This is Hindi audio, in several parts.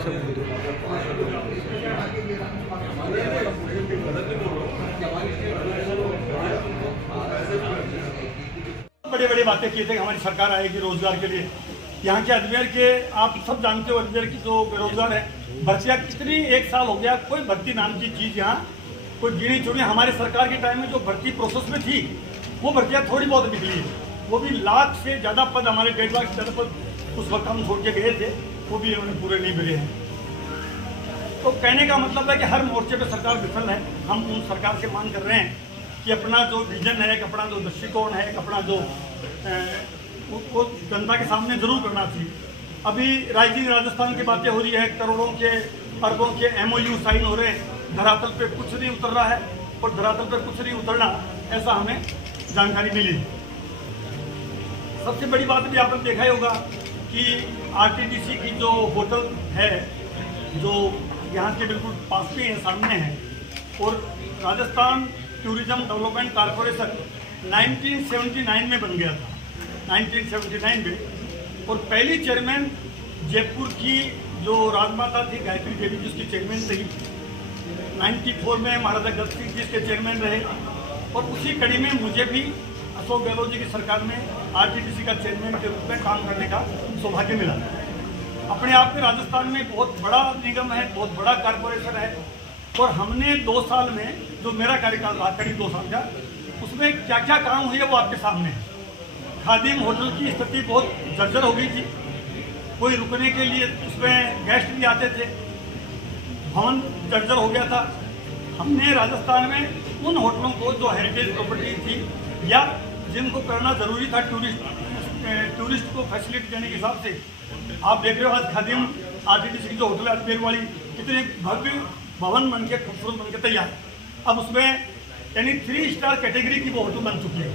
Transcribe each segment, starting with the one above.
बड़े बड़े बातें किए थे कि हमारी सरकार आएगी रोजगार के लिए। यहाँ के अजमेर के आप सब जानते हो, अजमेर की जो बेरोजगार है, भर्तियाँ कितनी, 1 साल हो गया कोई भर्ती नाम की चीज़ यहाँ कोई गिनी चुनी। हमारे सरकार के टाइम में जो भर्ती प्रोसेस में थी वो भर्तियाँ थोड़ी बहुत निकली है, वो भी लाख से ज़्यादा पद, हमारे 1.5 लाख से ज़्यादा पद उस वक्त हम छोड़ के गए थे, वो भी उन्हें पूरे नहीं मिले हैं। तो कहने का मतलब है कि हर मोर्चे पे सरकार विफल है। हम उन सरकार से मांग कर रहे हैं कि अपना जो विजन है, अपना जो दृष्टिकोण है, अपना जो वो जनता के सामने जरूर करना चाहिए। अभी राजस्थान की बातें हो रही है, करोड़ों के अरबों के MOU साइन हो रहे हैं, धरातल पे कुछ नहीं उतर रहा है और धरातल पे कुछ नहीं उतरना, ऐसा हमें जानकारी मिली। सबसे बड़ी बात भी आपने देखा ही होगा कि RTDC की जो होटल है, जो यहाँ के बिल्कुल पास में है, सामने है, और राजस्थान टूरिज्म डेवलपमेंट कॉरपोरेशन 1979 में बन गया था, 1979 में। और पहली चेयरमैन जयपुर की जो राजमाता थी गायत्री देवी, जिसकी चेयरमैन रही, 94 में महाराजा गद सिंह जी के चेयरमैन रहे। और उसी कड़ी में मुझे भी अशोक गहलोत जी की सरकार में RTDC का चेयरमैन के रूप में काम करने का सौभाग्य मिला। अपने आप में राजस्थान में बहुत बड़ा निगम है, बहुत बड़ा कॉरपोरेशन है, और हमने 2 साल में, जो मेरा कार्यकाल रहा करीब 2 साल का, उसमें क्या क्या काम हुए वो आपके सामने है। खादिम होटल की स्थिति बहुत जर्जर हो गई थी, कोई रुकने के लिए उसमें गेस्ट भी आते थे, भवन जर्जर हो गया था। हमने राजस्थान में उन होटलों को जो हेरिटेज प्रॉपर्टी थी या जिनको करना ज़रूरी था टूरिस्ट को फैसिलिटी देने के हिसाब से, आप देख रहे हो आज खादिम RTDC की जो होटल है अजमेर वाली, कितने भव्य भवन बन के खूबसूरत बन के तैयार। अब उसमें यानी 3 स्टार कैटेगरी की वो होटल बन चुकी है।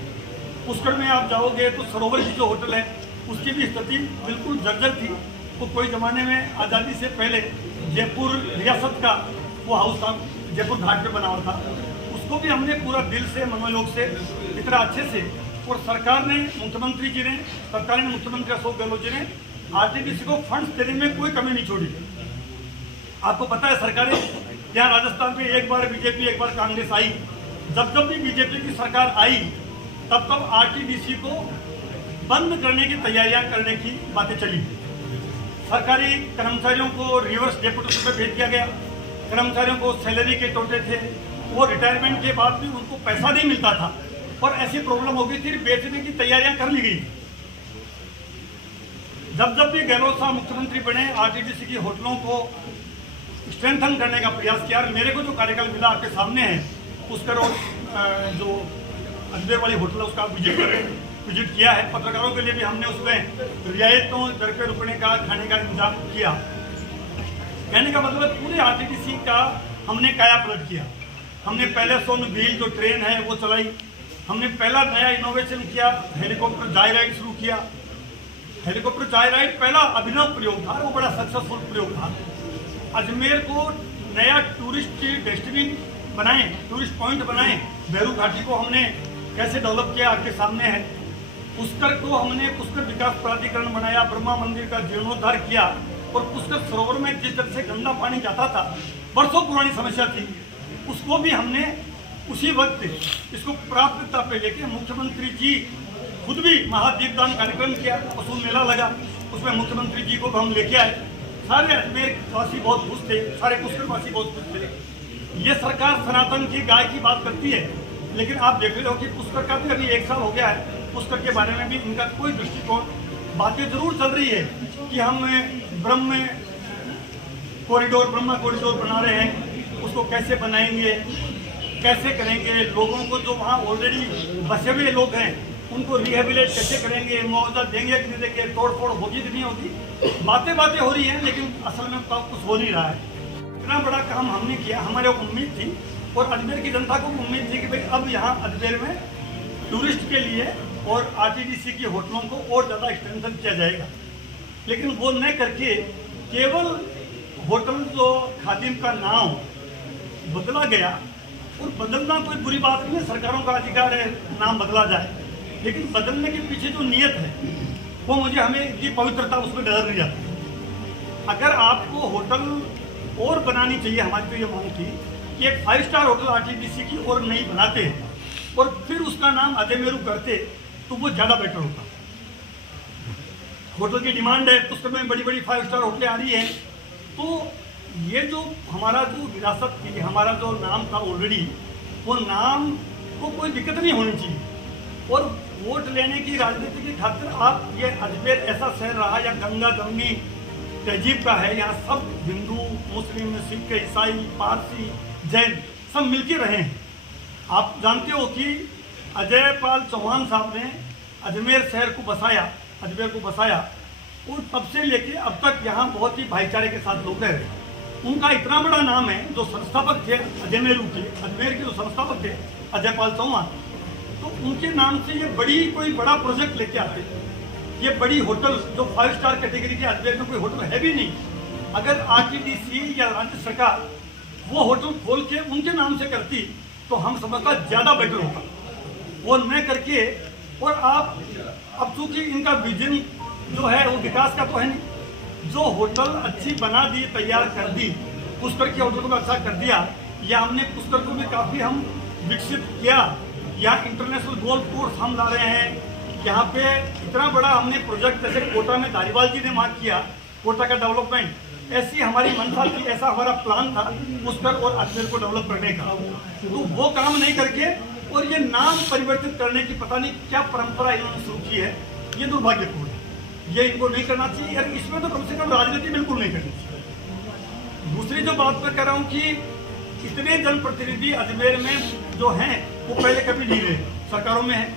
पुष्कर में आप जाओगे तो सरोवर की जो होटल है उसकी भी स्थिति बिल्कुल जर्जर थी। वो कोई ज़माने में आज़ादी से पहले जयपुर रियासत का वो हाउस था, जयपुर घाट पे बना हुआ था, उसको भी हमने पूरा दिल से, मनोयोग से, इतना अच्छे से, और सरकार ने, मुख्यमंत्री जी ने, सरकार ने, मुख्यमंत्री अशोक गहलोत जी ने RTDC को फंड्स देने में कोई कमी नहीं छोड़ी। आपको पता है सरकारें यहाँ राजस्थान में एक बार बीजेपी एक बार कांग्रेस आई, जब भी बीजेपी की सरकार आई तब RTDC को बंद करने की तैयारियां करने की बातें चली। सरकारी कर्मचारियों को रिवर्स डेपुटेशन पे भेज दिया गया, कर्मचारियों को सैलरी के टोटे थे, वो रिटायरमेंट के बाद भी उनको पैसा नहीं मिलता था, और ऐसी प्रॉब्लम हो गई थी, बेचने की तैयारियां कर ली गई। जब भी गहलोत साहब मुख्यमंत्री बने, RTDC की होटलों को स्ट्रेंथन करने का प्रयास किया। मेरे को जो कार्यकाल मिला आपके सामने है, उसका जो अजमेर वाली होटल है उसका विजिट किया है। पत्रकारों के लिए भी हमने उसमें रियायतों दर पे रुकने का, खाने का इंतजाम किया। कहने का मतलब पूरे RTDC का हमने काया पलट किया। हमने पहले सोनभील जो ट्रेन है वो चलाई, हमने पहला नया इनोवेशन किया, हेलीकॉप्टर जाय राइड शुरू किया। हेलीकॉप्टर जाय राइड पहला अभिनव प्रयोग था, वो बड़ा सक्सेसफुल प्रयोग था। अजमेर को नया टूरिस्ट डेस्टिनी बनाए, टूरिस्ट पॉइंट बनाए। भैरू घाटी को हमने कैसे डेवलप किया आपके सामने है। पुष्कर को हमने पुष्कर विकास प्राधिकरण बनाया, ब्रह्मा मंदिर का जीर्णोद्धार किया, और पुष्कर सरोवर में जिस तरह से गंदा पानी जाता था, वर्षों पुरानी समस्या थी, उसको भी हमने उसी वक्त इसको प्राथमिकता पे लेके मुख्यमंत्री जी खुद भी महादीपदान कार्यक्रम किया, पशु मेला लगा, उसमें मुख्यमंत्री जी को हम लेके आए। सारे अजमेर वासी बहुत खुश थे, सारे पुष्कर वासी बहुत खुश थे। ये सरकार सनातन की गाय की बात करती है, लेकिन आप देख रहे हो कि पुष्कर का भी अभी 1 साल हो गया है, पुष्कर के बारे में भी इनका कोई दृष्टिकोण, बातें जरूर चल रही है कि हम ब्रह्मा कॉरिडोर बना रहे हैं, उसको कैसे बनाएंगे, कैसे करेंगे, लोगों को जो वहाँ ऑलरेडी बसे हुए लोग हैं उनको रिहेबिलेट कैसे करेंगे, मुआवजा देंगे कि नहीं देंगे, तोड़ फोड़ होगी कि नहीं होगी। बातें हो रही हैं, लेकिन असल में कुछ हो नहीं रहा है। इतना बड़ा काम हमने किया, हमारे उम्मीद थी, और अजमेर की जनता को उम्मीद थी कि भाई अब यहाँ अजमेर में टूरिस्ट के लिए और RTDC की होटलों को और ज़्यादा एक्सटेंशन किया जाएगा। लेकिन वो न करके केवल होटल जो खादिम का नाम बदला गया, और बदलना कोई बुरी बात नहीं है, सरकारों का अधिकार है नाम बदला जाए, लेकिन बदलने के पीछे जो नीयत है वो मुझे, हमें की पवित्रता उसमें नजर नहीं आती। अगर आपको होटल और बनानी चाहिए, हमारी तो ये मांग थी कि एक 5 स्टार होटल आरटीडीसी की और नहीं बनाते और फिर उसका नाम अजय मेरू करते तो वो ज़्यादा बेटर होता। होटल की डिमांड है, पुष्कर में बड़ी बड़ी 5 स्टार होटलें आ रही हैं, तो ये जो हमारा जो विरासत थी, हमारा जो नाम था ऑलरेडी, वो नाम को कोई दिक्कत नहीं होनी चाहिए। और वोट लेने की राजनीति की खातिर आप ये अजमेर ऐसा शहर रहा या गंगा जमनी तहजीब का है, यहाँ सब हिंदू मुस्लिम सिख ईसाई पारसी जैन सब मिलके रहे हैं। आप जानते हो कि अजय पाल चौहान साहब ने अजमेर शहर को बसाया, अजमेर को बसाया, और तब से लेके अब तक यहाँ बहुत ही भाईचारे के साथ लोग रह रहे हैं। उनका इतना बड़ा नाम है, जो संस्थापक थे अजमेर के, अजमेर के जो संस्थापक थे अजय पाल चौहान, तो उनके नाम से ये कोई बड़ा प्रोजेक्ट लेके आते। ये बड़ी होटल जो 5 स्टार कैटेगरी के अजमेर में कोई होटल है भी नहीं। अगर आरटीडीसी या राज्य सरकार वो होटल खोल के उनके नाम से करती तो हम समझता ज़्यादा बेटर होता। वो न करके, और आप अब चूंकि इनका विजन जो है वो विकास का तो है नहीं, जो होटल अच्छी बना दी, तैयार कर दी, पुष्कर के होटल को भी अच्छा कर दिया, या हमने पुष्कर को भी काफ़ी हम विकसित किया। यहाँ इंटरनेशनल गोल्फ कोर्स हम ला रहे हैं, यहाँ पे इतना बड़ा हमने प्रोजेक्ट जैसे कोटा में धारीवाल जी ने मार्क किया, कोटा का डेवलपमेंट, ऐसी हमारी मंशा थी, ऐसा हमारा प्लान था पुष्कर और अजमेर को डेवलप करने का। तो वो काम नहीं करके और ये नाम परिवर्तित करने की पता नहीं क्या परंपरा इन्होंने शुरू की है, ये दुर्भाग्यपूर्ण है। ये इनको नहीं करना चाहिए यार, इसमें तो कम से कम राजनीति बिल्कुल नहीं करनी चाहिए। दूसरी जो बात मैं कह रहा हूँ कि इतने जनप्रतिनिधि अजमेर में जो हैं वो पहले कभी नहीं रहे, सरकारों में हैं,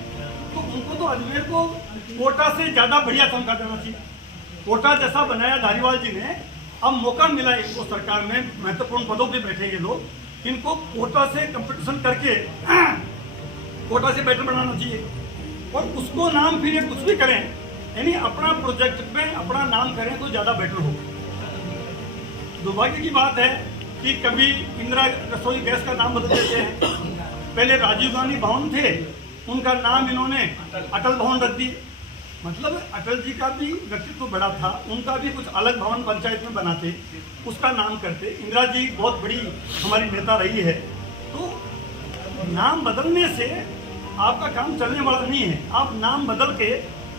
तो उनको तो अजमेर को कोटा से ज़्यादा बढ़िया चमका देना चाहिए। कोटा जैसा बनाया धारीवाल जी ने, अब मौका मिला इनको सरकार में, महत्वपूर्ण पदों पे बैठे ये लोग, इनको कोटा से कंपटीशन करके कोटा से बेटर बनाना चाहिए। और उसको नाम फिर ये कुछ भी करें, यानी अपना प्रोजेक्ट में अपना नाम करें तो ज़्यादा बेटर हो। दुर्भाग्य की बात है कि कभी इंदिरा रसोई गैस का नाम बदल देते हैं। पहले राजीव गांधी भवन थे, उनका नाम इन्होंने अटल भवन रख दी। मतलब अटल जी का भी व्यक्तित्व बड़ा था, उनका भी कुछ अलग भवन पंचायत में बनाते, उसका नाम करते। इंदिरा जी बहुत बड़ी हमारी नेता रही है, तो नाम बदलने से आपका काम चलने वाला नहीं है। आप नाम बदल के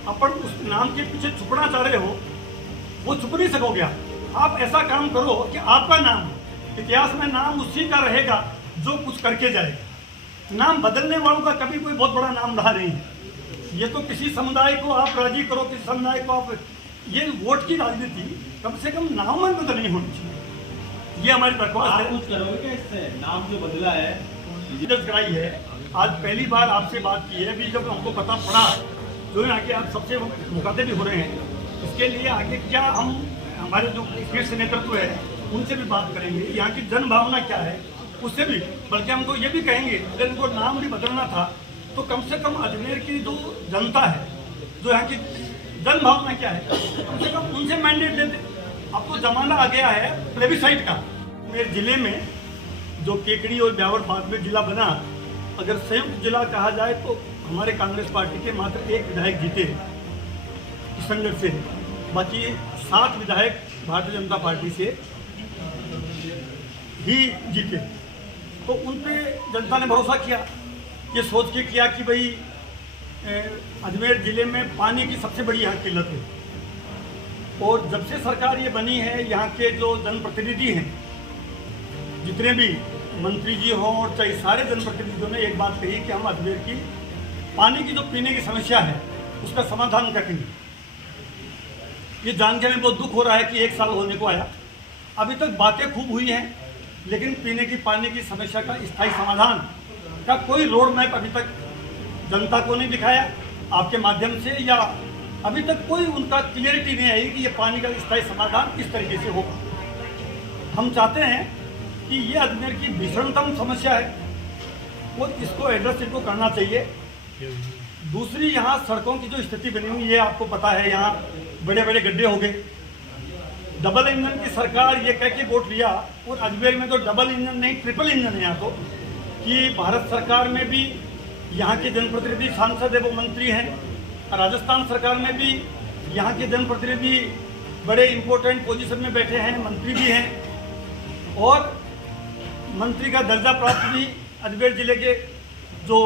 अपन उस नाम के पीछे छुपना चाह रहे हो, वो छुप नहीं सकोगे। आप ऐसा काम करो कि आपका नाम इतिहास में नाम उसी का रहेगा जो कुछ करके जाएगा। नाम बदलने वालों का कभी कोई बहुत बड़ा नाम रहा नहीं है। ये तो किसी समुदाय को आप राजी करो, किसी समुदाय को आप, ये वोट की राजनीति, कम से कम नाम में तो नहीं होनी चाहिए। ये हमारी दरख्वास्त है। कुछ करोगे क्या इससे? नाम जो बदला है, कराई है, आज पहली बार आपसे बात की है। अभी जब हमको पता पड़ा, जो यहाँ के आप सबसे मुखातिब भी हो रहे हैं, इसके लिए आगे क्या हम, हमारे जो शीर्ष नेतृत्व है उनसे भी बात करेंगे, यहाँ की जन भावना क्या है उससे भी। बल्कि हम तो ये भी कहेंगे, अगर इनको नाम भी बदलना था तो कम से कम अजमेर की जो जनता है, जो यहाँ की जन भावना क्या है, कम से कम उनसे मैंडेट देते। अब तो जमाना आ गया है प्लेबिसाइट का। मेरे जिले में जो केकड़ी और ब्यावर बाद में जिला बना, अगर संयुक्त जिला कहा जाए तो हमारे कांग्रेस पार्टी के मात्र 1 विधायक जीते किशनगढ़ से, बाकी 7 विधायक भारतीय जनता पार्टी से ही जीते। तो उन पे जनता ने भरोसा किया, ये सोच के किया कि भाई अजमेर ज़िले में पानी की सबसे बड़ी यहाँ किल्लत है। और जब से सरकार ये बनी है, यहाँ के जो जनप्रतिनिधि हैं, जितने भी मंत्री जी हों और चाहे सारे जनप्रतिनिधियों ने एक बात कही कि हम अजमेर की पानी की जो पीने की समस्या है उसका समाधान करेंगे। ये जान के हमें बहुत दुख हो रहा है कि 1 साल होने को आया, अभी तक बातें खूब हुई हैं, लेकिन पीने की पानी की समस्या का स्थायी समाधान का कोई रोड मैप अभी तक जनता को नहीं दिखाया आपके माध्यम से, या अभी तक कोई उनका क्लियरिटी नहीं आई कि ये पानी का स्थायी समाधान किस तरीके से होगा। हम चाहते हैं कि ये अजमेर की भीषणतम समस्या है और इसको एड्रेस इनको करना चाहिए। दूसरी, यहाँ सड़कों की जो स्थिति बनी हुई है आपको पता है, यहाँ बड़े बड़े गड्ढे हो गए। डबल इंजन की सरकार ये कह के वोट लिया, और अजमेर में तो डबल इंजन नहीं ट्रिपल इंजन है यहाँ तो, कि भारत सरकार में भी यहाँ के जनप्रतिनिधि सांसद है वो मंत्री हैं, राजस्थान सरकार में भी यहाँ के जनप्रतिनिधि बड़े इम्पोर्टेंट पोजीशन में बैठे हैं, मंत्री भी हैं और मंत्री का दर्जा प्राप्त भी अजमेर जिले के जो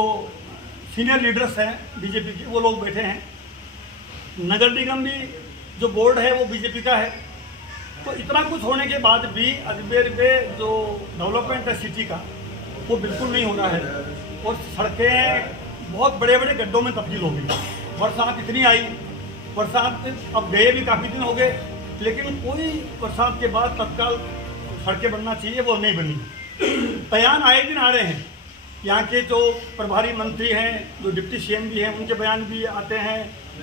सीनियर लीडर्स हैं बीजेपी के, वो लोग बैठे हैं। नगर निगम भी जो बोर्ड है वो बीजेपी का है। तो इतना कुछ होने के बाद भी अजमेर में जो डेवलपमेंट है सिटी का, वो बिल्कुल नहीं हो रहा है और सड़कें बहुत बड़े बड़े गड्ढों में तब्दील हो गई। बरसात इतनी आई, बरसात अब गए भी काफ़ी दिन हो गए, लेकिन कोई बरसात के बाद तत्काल सड़कें बनना चाहिए वो नहीं बनी। बयान आए दिन आ रहे हैं, यहाँ के जो प्रभारी मंत्री हैं, जो डिप्टी सीएम भी हैं, उनके बयान भी आते हैं,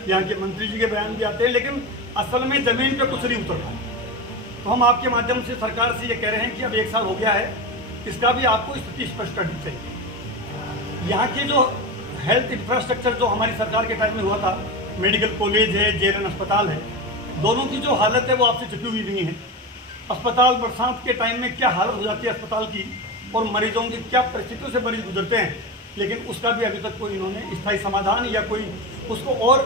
यहाँ के मंत्री जी के बयान भी आते हैं, लेकिन असल में ज़मीन पे कुछ नहीं उतरता। तो हम आपके माध्यम से सरकार से ये कह रहे हैं कि अब 1 साल हो गया है, इसका भी आपको स्थिति स्पष्ट करनी चाहिए। यहाँ के जो हेल्थ इंफ्रास्ट्रक्चर जो हमारी सरकार के टाइम में हुआ था, मेडिकल कॉलेज है, जेएलएन अस्पताल है, दोनों की जो हालत है वो आपसे छुपी हुई नहीं है। अस्पताल बरसात के टाइम में क्या हालत हो जाती है अस्पताल की और मरीजों की क्या परिस्थितियों से मरीज गुजरते हैं, लेकिन उसका भी अभी तक कोई इन्होंने स्थायी समाधान या कोई उसको और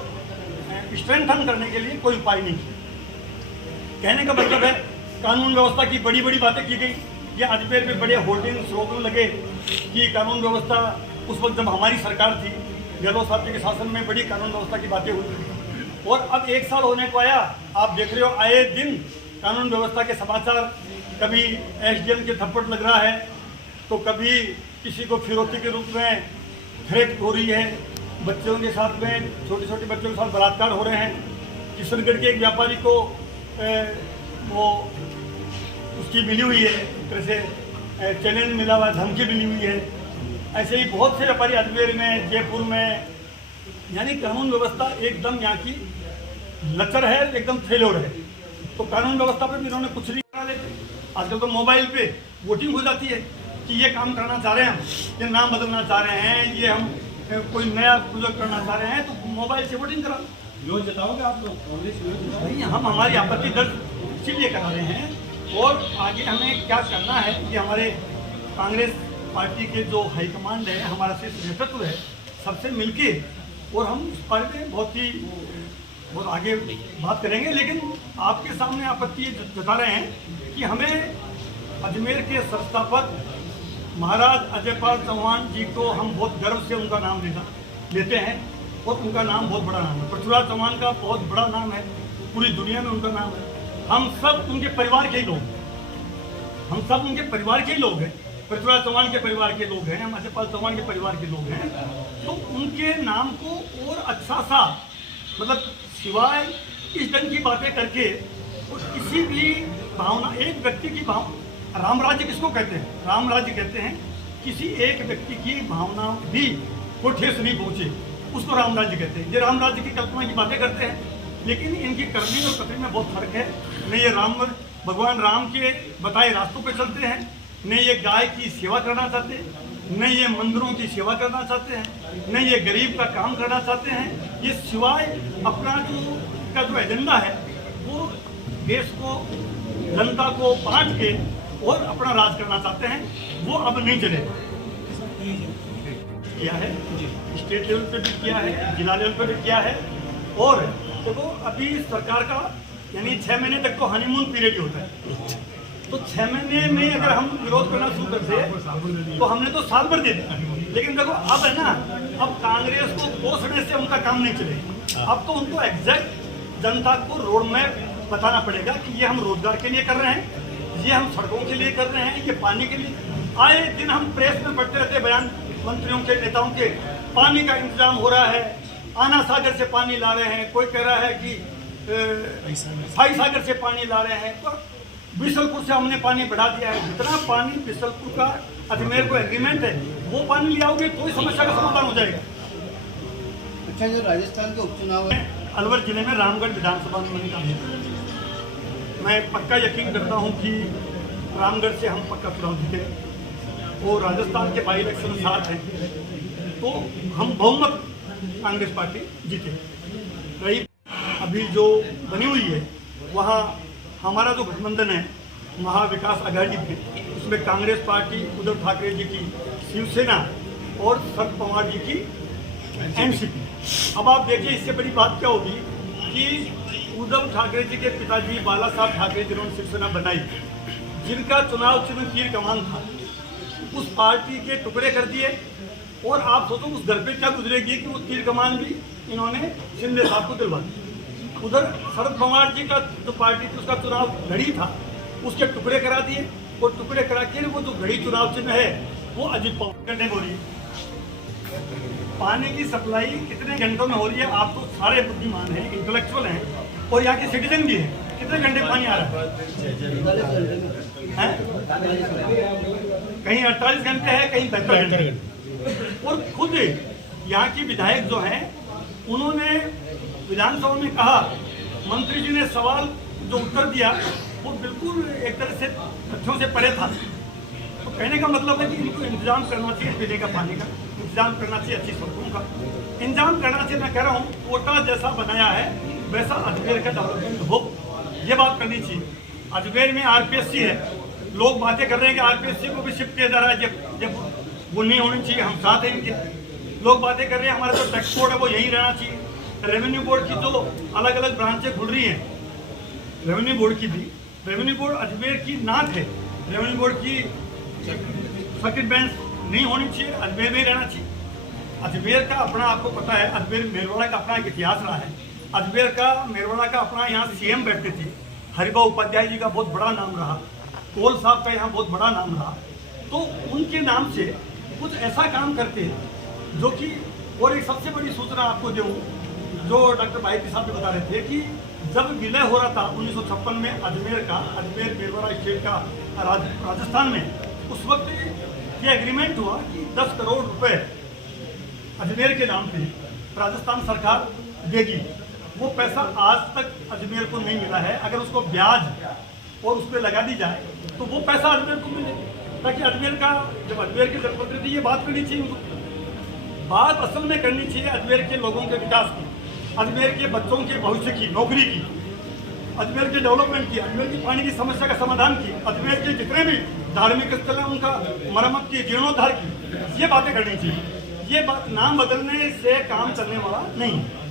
स्ट्रेंथन करने के लिए कोई उपाय नहीं किया। कहने का मतलब है कानून व्यवस्था की बड़ी बड़ी बातें की गई, या अजमेर में बड़े होर्डिंग स्लोगन लगे कि कानून व्यवस्था, उस वक्त जब हमारी सरकार थी गहलोत साहब जी के शासन में बड़ी कानून व्यवस्था की बातें हुई और अब 1 साल होने को आया, आप देख रहे हो आए दिन कानून व्यवस्था के समाचार, कभी एसडीएम के थप्पड़ लग रहा है तो कभी किसी को फिरौती के रूप में थ्रेट हो रही है, बच्चों के साथ में, छोटे छोटे बच्चों के साथ बलात्कार हो रहे हैं। किशनगढ़ के एक व्यापारी को वो उसकी मिली हुई है, एक तरह से चैलेंज मिला हुआ है, धमकी मिली हुई है। ऐसे ही बहुत से व्यापारी अजमेर में, जयपुर में, यानी कानून व्यवस्था एकदम यहाँ की लचर है, एकदम फेल्योर है। तो कानून व्यवस्था पर भी इन्होंने कुछ नहीं करा लेते। आजकल तो मोबाइल पे वोटिंग हो जाती है कि ये काम करना चाह रहे हैं हम, ये नाम बदलना चाह रहे हैं, ये हम कोई नया प्रोजेक्ट करना चाह रहे हैं, तो मोबाइल से वोटिंग करा। विरोध जताओगे आप लोग? कांग्रेस विरोध नहीं, हम हमारी आपत्ति दर्ज इसीलिए करा रहे हैं और आगे हमें क्या करना है कि हमारे कांग्रेस पार्टी के जो हाईकमांड है, हमारा शीर्ष नेतृत्व है, सबसे मिलके और हम इस बारे में बहुत आगे बात करेंगे। लेकिन आपके सामने आपत्ति ये जता रहे हैं कि हमें अजमेर के संस्थापक महाराज अजयपाल चौहान जी को हम बहुत गर्व से उनका नाम लेते हैं और उनका नाम बहुत बड़ा नाम है। पृथ्वीराज चौहान का बहुत बड़ा नाम है, पूरी दुनिया में उनका नाम है। हम सब उनके परिवार के ही लोग हैं, हम सब उनके परिवार के ही लोग हैं। पृथ्वीराज चौहान के परिवार के लोग हैं, हम अजयपाल चौहान के परिवार के लोग हैं। तो उनके नाम को और अच्छा सा, मतलब सिवाय इस ढंग की बातें करके और किसी भी भावना, एक व्यक्ति की भावना, राम राज्य किसको कहते हैं? राम राज्य कहते हैं किसी एक व्यक्ति की भावना भी को ठेस नहीं पहुंचे, उसको राम राज्य कहते हैं। ये राम राज्य की कल्पना की बातें करते हैं, लेकिन इनकी करनी और कथनी में बहुत फर्क है। न ये भगवान राम के बताए रास्तों पे चलते हैं, न ये गाय की सेवा करना चाहते हैं, न ये मंदिरों की सेवा करना चाहते हैं, न ये गरीब का काम करना चाहते हैं। ये सिवाय अपना जो एजेंडा है वो देश को, जनता को बांट के और अपना राज करना चाहते हैं, वो अब नहीं चलेगा। किया है, स्टेट लेवल पे भी किया है, जिला लेवल पे भी किया है। और देखो अभी सरकार का यानी 6 महीने तक तो हनीमून पीरियड होता है, तो 6 महीने में अगर हम विरोध करना शुरू करते तो हमने तो साल भर दे दिया। लेकिन देखो अब है ना, अब कांग्रेस को कोसने से उनका काम नहीं चलेगा। अब तो उनको एग्जैक्ट जनता को रोड मैप बताना पड़ेगा कि ये हम रोजगार के लिए कर रहे हैं, ये हम सड़कों के लिए कर रहे हैं, ये पानी के लिए। आए दिन हम प्रेस में पढ़ते रहते बयान मंत्रियों के, नेताओं के, पानी का इंतजाम हो रहा है, आना सागर से पानी ला रहे हैं, कोई कह रहा है कि फाई सागर से पानी ला रहे हैं, तो बिशलपुर से हमने पानी बढ़ा दिया है। जितना पानी बिशलपुर का अजमेर को एग्रीमेंट है वो पानी ले आओगे तो ही समस्या का समाधान हो जाएगा। अच्छा, जो राजस्थान के उपचुनाव है, अलवर जिले में रामगढ़ विधानसभा में मैंने काम किया। मैं पक्का यकीन करता हूं कि रामगढ़ से हम पक्का चुनाव जीते और राजस्थान के बाई इलेक्शन 7 हैं तो हम बहुमत कांग्रेस पार्टी जीते। रही अभी जो बनी हुई है वहाँ हमारा जो गठबंधन है महाविकास आघाड़ी में, उसमें कांग्रेस पार्टी, उद्धव ठाकरे जी की शिवसेना और शरद पवार जी की एनसीपी। अब आप देखिए इससे बड़ी बात क्या होगी कि उद्धव ठाकरे जी के पिताजी बाला साहब ठाकरे जिन्होंने शिवसेना बनाई, जिनका चुनाव चिन्ह तीर कमान था, उस पार्टी के टुकड़े कर दिए। और आप सोचो उस घर पे क्या गुजरेगी कि वो तीर कमान भी इन्होंने शिंदे साहब को दिलवा दी। उधर शरद पवार जी का जो पार्टी थी उसका चुनाव घड़ी था, उसके टुकड़े करा दिए। और टुकड़े करा के वो जो घड़ी चुनाव चिन्ह है वो अजित पवार करने हो रही है। पानी की सप्लाई कितने घंटों में हो रही है? आप तो सारे बुद्धिमान हैं, इंटेलेक्चुअल हैं और यहाँ के सिटीजन भी हैं। कितने घंटे पानी आ रहा है? कहीं 48 घंटे है, कहीं 72 घंटे। और खुद यहाँ की विधायक जो हैं उन्होंने विधानसभा में कहा, मंत्री जी ने सवाल जो उत्तर दिया वो बिल्कुल एक तरह से तथ्यों से परे था। तो कहने का मतलब है कि इनको इंतजाम करना चाहिए पीने का पानी का, इंतजाम करना चाहिए अच्छी सड़कों का, इंतजाम करना चाहिए। मैं कह रहा हूँ कोटा जैसा बनाया है वैसा अजमेर का डेवलपमेंट हो, ये बात करनी चाहिए। अजमेर में आरपीएससी है, लोग बातें कर रहे हैं कि आरपीएससी को भी शिफ्ट किया जा रहा है, जब वो नहीं होनी चाहिए। हम साथ हैं इनके। लोग बातें कर रहे हैं हमारा जो टैक्स बोर्ड है वो यहीं रहना चाहिए। रेवेन्यू बोर्ड की जो अलग अलग ब्रांचें खुल रही हैं, रेवेन्यू बोर्ड की भी, रेवेन्यू बोर्ड अजमेर की नाक है। रेवेन्यू बोर्ड की सर्किट बेंच नहीं होनी चाहिए, अजमेर में ही रहना चाहिए। अजमेर का अपना, आपको पता है, अजमेर मेरवाड़ा का अपना एक इतिहास रहा है। अजमेर का, मेरवाड़ा का अपना, यहाँ सीएम बैठते थे, हरिभा उपाध्याय जी का बहुत बड़ा नाम रहा, कोल साहब का यहाँ बहुत बड़ा नाम रहा। तो उनके नाम से कुछ ऐसा काम करते हैं जो कि, और एक सबसे बड़ी सूचना आपको दूँ जो डॉक्टर भाई साहब भी बता रहे थे कि जब विलय हो रहा था 1956 में अजमेर का, अजमेर मेरवाड़ा स्टेट का राजस्थान में, उस वक्त ये एग्रीमेंट हुआ कि 10 करोड़ रुपए अजमेर के नाम पे राजस्थान सरकार देगी। वो पैसा आज तक अजमेर को नहीं मिला है। अगर उसको ब्याज और उस पर लगा दी जाए तो वो पैसा अजमेर को मिले, ताकि अजमेर का, जब अजमेर के जनप्रतिनिधि ये बात करनी चाहिए उनको, बात असल में करनी चाहिए अजमेर के लोगों के विकास की, अजमेर के बच्चों के भविष्य की, नौकरी की, अजमेर के डेवलपमेंट की, अजमेर की पानी की समस्या का समाधान की, अजमेर के जितने भी धार्मिक स्थल हैं उनका मरम्मत की, जीर्णोद्धार की, ये बातें करनी चाहिए। ये बात नाम बदलने से काम चलने वाला नहीं है।